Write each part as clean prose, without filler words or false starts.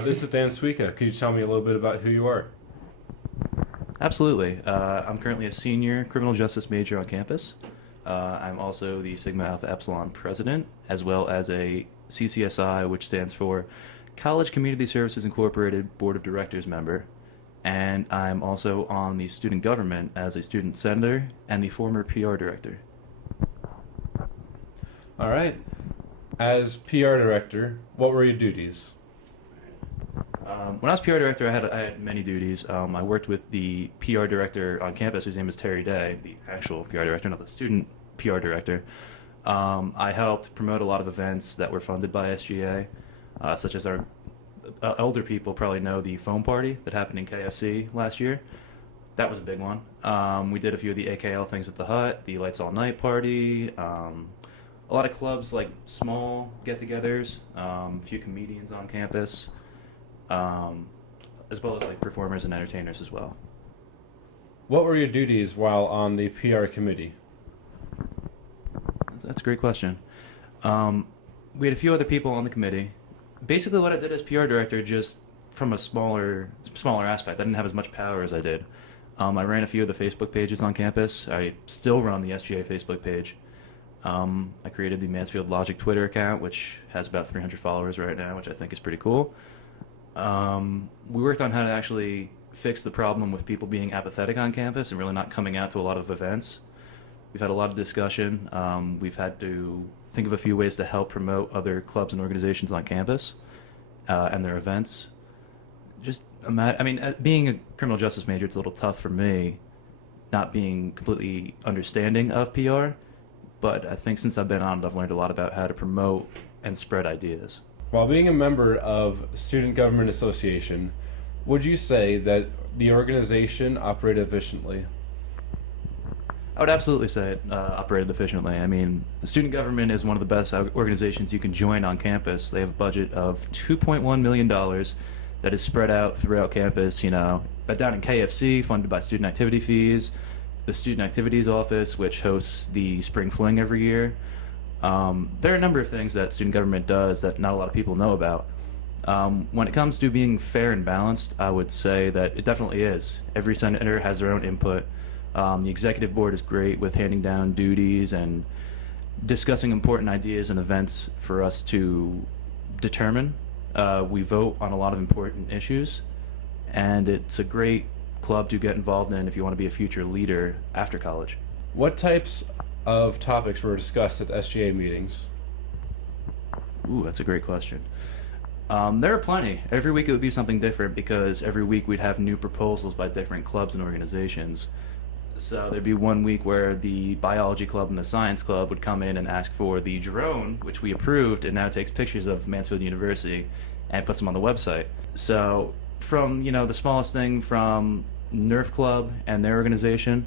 This is Dan Cwieka. Could you tell me a little bit about who you are? Absolutely. I'm currently a senior criminal justice major on campus. I'm also the Sigma Alpha Epsilon president, as well as a CCSI, which stands for College Community Services Incorporated Board of Directors member. And I'm also on the student government as a student senator and the former PR director. All right. As PR director, what were your duties? When I was PR director, I had many duties. I worked with the PR director on campus, whose name is Terry Day, the actual PR director, not the student PR director. I helped promote a lot of events that were funded by SGA, such as our elder people probably know the foam party that happened in KFC last year. That was a big one. We did a few of the AKL things at the Hut, the Lights All Night party, a lot of clubs, like small get-togethers, a few comedians on campus, as well as like performers and entertainers as well. What were your duties while on the PR committee? That's a great question. We had a few other people on the committee. Basically what I did as PR director, just from a smaller aspect, I didn't have as much power as I did. I ran a few of the Facebook pages on campus. I still run the SGA Facebook page. I created the Mansfield Logic Twitter account, which has about 300 followers right now, which I think is pretty cool. We worked on how to actually fix the problem with people being apathetic on campus and really not coming out to a lot of events. We've had a lot of discussion. We've had to think of a few ways to help promote other clubs and organizations on campus and their events. Being a criminal justice major, it's a little tough for me, not being completely understanding of PR. But I think since I've been on it, I've learned a lot about how to promote and spread ideas. While being a member of Student Government Association, would you say that the organization operated efficiently? I would absolutely say it operated efficiently. I mean, the student government is one of the best organizations you can join on campus. They have a budget of $2.1 million that is spread out throughout campus, but down in KFC, funded by student activity fees, the Student Activities Office, which hosts the Spring Fling every year. There are a number of things that student government does that not a lot of people know about. When it comes to being fair and balanced, I would say that it definitely is. Every senator has their own input. The executive board is great with handing down duties and discussing important ideas and events for us to determine. We vote on a lot of important issues, and it's a great club to get involved in if you want to be a future leader after college. What types of topics were discussed at SGA meetings? Ooh, that's a great question. There are plenty. Every week it would be something different because every week we'd have new proposals by different clubs and organizations. So there'd be one week where the biology club and the science club would come in and ask for the drone, which we approved, and now takes pictures of Mansfield University and puts them on the website. So from, the smallest thing from Nerf Club and their organization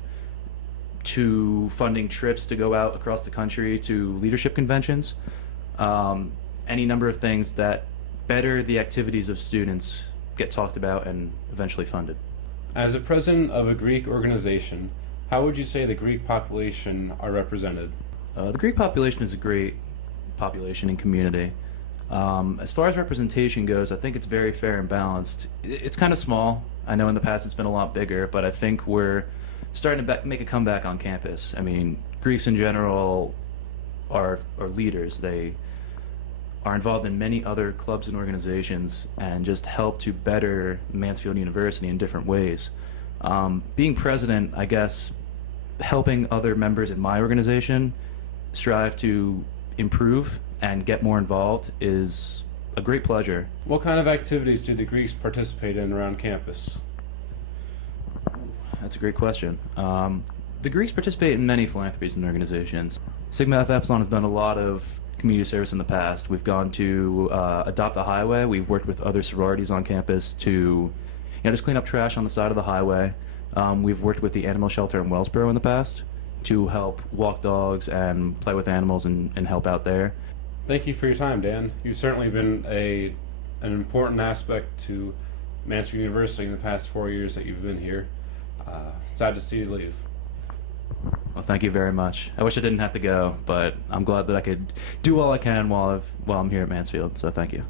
to funding trips to go out across the country to leadership conventions, any number of things that better the activities of students get talked about and eventually funded. As a president of a Greek organization, how would you say the Greek population are represented? The Greek population is a great population and community. As far as representation goes, I think it's very fair and balanced. It's kind of small. I know in the past it's been a lot bigger, but I think we're starting to make a comeback on campus. I mean, Greeks in general are leaders. They are involved in many other clubs and organizations and just help to better Mansfield University in different ways. Being president, I guess, helping other members in my organization strive to improve and get more involved is a great pleasure. What kind of activities do the Greeks participate in around campus? That's a great question. The Greeks participate in many philanthropies and organizations. Sigma Alpha Epsilon has done a lot of community service in the past. We've gone to Adopt a Highway. We've worked with other sororities on campus to just clean up trash on the side of the highway. We've worked with the animal shelter in Wellsboro in the past to help walk dogs and play with animals and help out there. Thank you for your time, Dan. You've certainly been an important aspect to Mansfield University in the past 4 years that you've been here. Sad to see you leave. Well, thank you very much. I wish I didn't have to go, but I'm glad that I could do all I can while I'm here at Mansfield, so thank you.